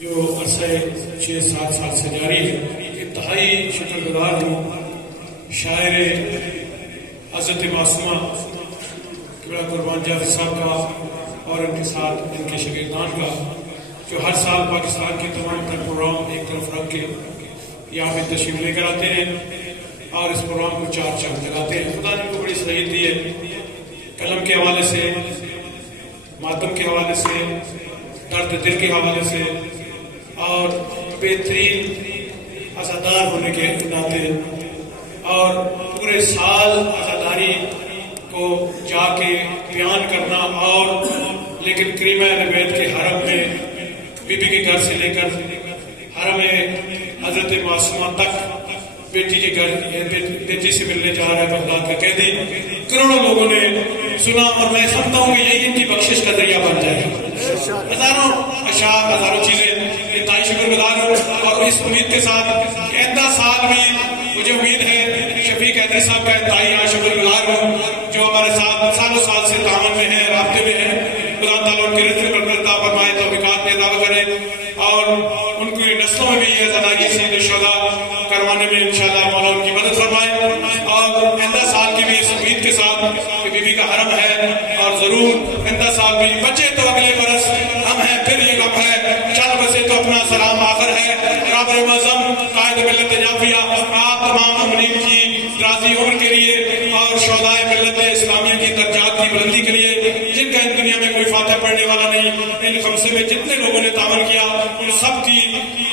جو عرصہ 6-7 سال سے جاری ہے، انتہائی شکر گزار ہوں شاعر حضرت معصومہ قبلہ قربان جاوید صاحب کا اور ان کے ساتھ ان کے شاگردان کا، جو ہر سال پاکستان کے تمام تر پروگرام ایک طرف رکھ کے یہاں پہ تشریف لے کر آتے ہیں اور اس پروگرام کو چار چاند لگاتے ہیں۔ خدا نے ان کو بڑی صلاحیت دی ہے، قلم کے حوالے سے، ماتم کے حوالے سے، درد دل کے حوالے سے اور بہترین عزادار ہونے کے ناطے اور پورے سال عزاداری کو جا کے بیان کرنا، اور لیکن کریمہ اہل بیت کے حرم میں بی بی کے گھر سے لے کر حرم حضرت معصومہ تک بیٹی کے گھر بیٹی سے ملنے جا رہا ہے بغداد کا قیدی، کروڑوں لوگوں نے سنا اور میں سمجھتا ہوں کہ یہی ان کی بخشش کا ذریعہ بن جائے گا۔ ہزاروں اشعار، ہزاروں چیزیں، انتہائی شکر گزار ہوں اور اس امید کے ساتھ آئندہ سال بھی مجھے امید ہے شفیق حیدری صاحب کا انتہائی شکر گزار ہوں جو ہمارے ساتھ سالوں سال سے تعاون میں ہیں، رابطے میں ہیں۔ خدا تعالیٰ ان کے رزق پر عطا فرمائے، توفیقات میں اضافہ کرے اور ان کی نسلوں میں بھی یہ زندگی سے شہداء کروانے میں انشاءاللہ مولا ان کی مدد فرمائے، اور آئندہ سال کی بھی اس امید کے ساتھ کہ بی بی کا حرم ہے اور ضرور آئندہ سال بھی بچے تو اگلے برس ہم ہیں، پھر یہ غم ہے، چل بسے تو اپنا سلام آخر ہے۔ رابر معظم قائد ملت جعفریہ آپ تمام مومنین کی دراز عمر کے لیے اور شہداء ملت اسلامیہ کی درجات کی بلندی کے لیے، جن کا اس دنیا میں کوئی فاتح پڑھنے والا نہیں، ان خمسے میں جتنے لوگوں نے تعاون کیا ان سب کی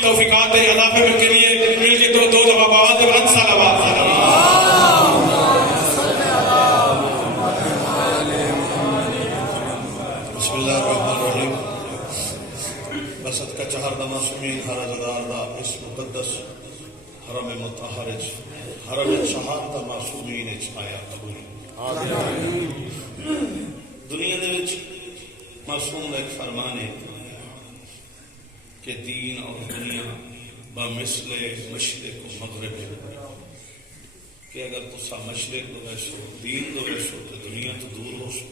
توفیقات اضافے کے لیے مل کے دو دفعہ بآواز بلند صلوات۔ بسم اللہ الرحمن الرحیم۔ بسط کا چہر معصومین ہر عزادار دا اس مقدس حرم مطہر حرم شہادت معصومین آیا قبول۔ دنیا دے وچ معصوم ایک فرمان ہے کہ دین اور دنیا بمثل مشرق و مغرب ہے، کہ اگر تسا مشرق دو ویسو دین دو ویسو تو دنیا تو دور ہو سو،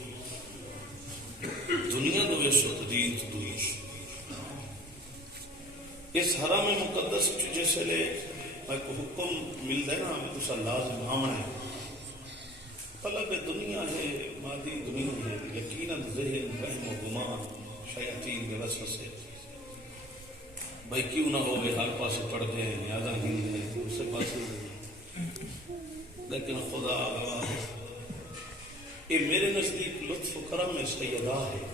دنیا دو ویسو تو دین تو دور ہو سو۔ اس حرم مقدس جیسے لے میں کو حکم مل دے نا ہمیں تسا لازم آمنا ہے، طلب دنیا ہے، مادی دنیا ہے، یقیناً ذہن وہم و گمان شیاطین کے وسوسے بھائی کیوں نہ ہوگے، ہر پاس پڑھتے ہیں، نیازاں ہی ہیں، دوسرے پاس، لیکن خدا گواہ یہ میرے نزدیک لطف و کرم میں سیدہ ہے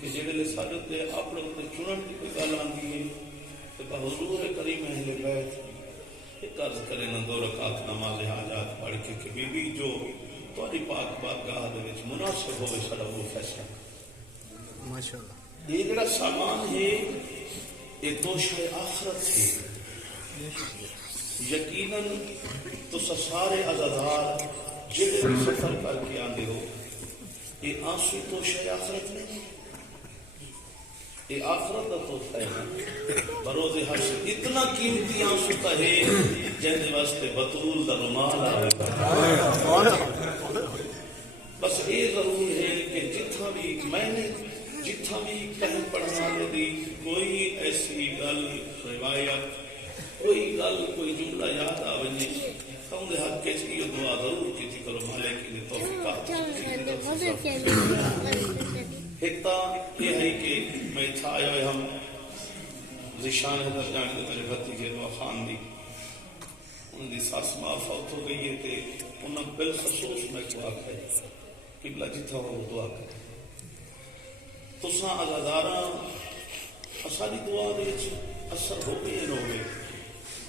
کہ جڑے لے ساڈے تے اپنے تے چنن دی کوئی گل آندی ہے تے حضور کریم اہل بیت ایک عرض کرے نہ 2 رکعت نماز حاجات پڑھ کے کہ بی بی جو تہاڈی پاک بارگاہ دے وچ مناسب ہوے ساڈا وہ فیصلہ ماشاءاللہ۔ یہ جڑا سامان ہے یہ توشہ آخرت ہے، یقیناً تو سارے عزادار جڑے بھی سفر کر کے آندے ہو یہ آنسو توشہ آخرت نہیں، یہ آخرت کا توحفہ ہے۔ بروز حشر اتنا قیمتی آنسو کا ہے جن واسطے بطول دا رومال آئے، بس یہ ضرور ہے کہ جتنا بھی میں نے جتنا بھی کہیں پڑھنے والے دی کوئی ایسی گل روایت کوئی گل کوئی جملہ یاد آوے تو ان دے حق کے چیئے دعا ضرور کی تھی کرو مالک کی توفیقات حکتا یہ ہے کہ میں تھا آئے ہوئے ہم ذیشان حضر جان کے میرے بھتیجے دعا خان دی انہوں دی ساس ماں فوت ہو گئی ہے کہ انہوں بالخصوص میں دعا کرے قبلہ جتھا ہو دعا کرے تساں عزاداراں اساڈی دعا دے اثر ہو گئے نہ ہوئے،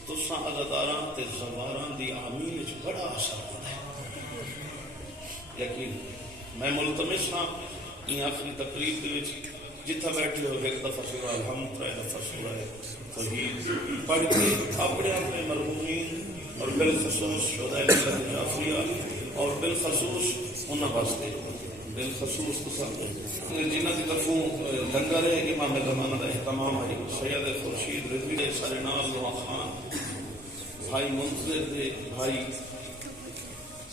تساں عزاداراں تے زواراں دی آمین وچ بڑا اثر ہوتا ہے، لیکن میں ملتمس ہاں یہ آخری تقریب دے وچ جتھا بیٹھے ہو ایک دفعہ سورہ الحمد 3 دفعہ سورہ توحید پڑھ کے اپنے اپنے مرحومین اور بالخصوص شہداء ملت جعفریہ اور بالخصوص انہاں واسطے بالخصوص جنہ کی طرفوں لنگر ہے امام زمانہ کا اہتمام ہے سید خورشید رضوی سارے ناز دعا خان بھائی منتظر دے بھائی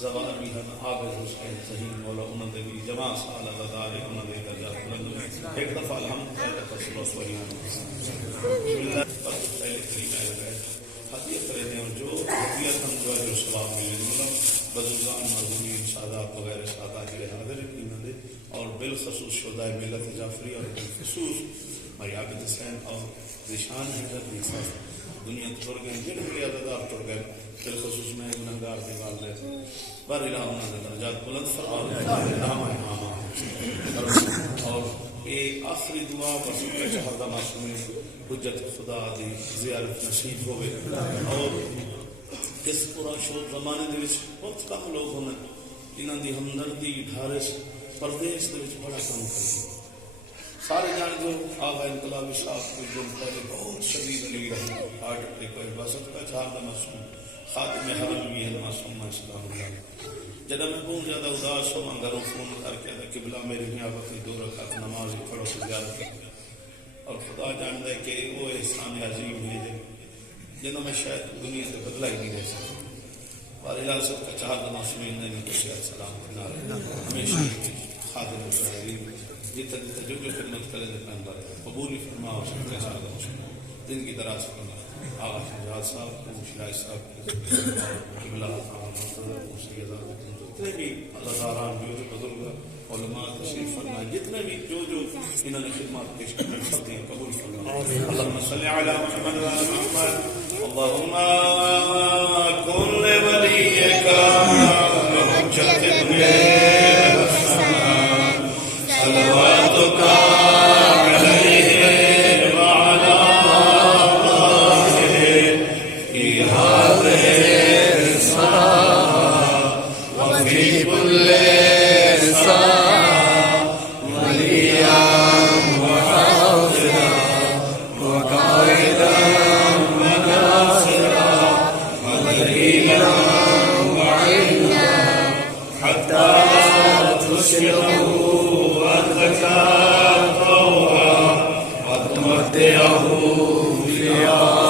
زبان بھی ہم عابد حسین ذہین مولا انہوں نے بھی جمع سال عزدار انہوں نے درجات بلند ایک دفعہ الحمد للہ سبحان اللہ پہلے کریمہ بیٹھ حدیت رہنے اور جو حدیت ہم جو ہے جو ثواب ملے مطلب بزرگان مظلومین سادات وغیرہ سادات کے حاضر انہوں نے اور بالخصوص شہدائے ملت جعفری اور بالخصوص بھائی عابد حسین اور ذیشان حیدر بھی دنیا چھوڑ گئے جن کے عزدار چھوڑ گئے بالخصوص میں گنہگار کے والدے بر الہ انہوں نے درجات بلند فرما اور ایک آخری دعا بس کا چہردہ معصوم حجت خدا دی زیارت نصیب ہوئے اور اس پورا شور زمانے دے وچ بہت کم لوگ ہونے انہاں دی ہمدردی ڈھارس پردیس دے وچ بڑا کام کرتے سارے جان جو آغا انقلابی صاحب کچھ دن پہلے بہت شدید علی رہی ہارٹ اٹیک کو عبادت کا چہردہ معصوم خاتم حرم بھی ہے معصوم اسلام اللہ جب میں بہت زیادہ اداس ہوں میں گھروں فون کر کے قبلہ میری یہاں وقت 2 رکعت نماز پڑھو سے زیادہ اور خدا جانتا ہے کہ وہ احسان عظیم ہے جنہوں میں شاید دنیا سے بدلا ہی نہیں رہ سکتا اور ریاست کا چہردہ معصومین نے کچھ سلام کرنا رہے ہمیشہ خاتم الشاہدین جتنا جو خدمت کرے پیغمبر قبول فرما اور سب کا چہردہ معصوم دن کی دراز کرنا آغا شجاعت صاحب کو شرائی صاحب کو قبلہ جتنے بھی اللہ تعالیٰ جو بزرگ علماء تشریف فرمائے جتنے بھی جو انہوں نے خدمات پیش کرنے سب دیں قبول فرمائے اللہم صلی علی محمد و علی محمد اللہم کن ولیک حجت ابن حسن صلواتک علیہ وعلی آلہ فی هذه وفي كل ساعة وليا وحافظا وقائدا وناصرا ودليلا وعينا حتى تسكنه وتكافئه وتمتعه فيها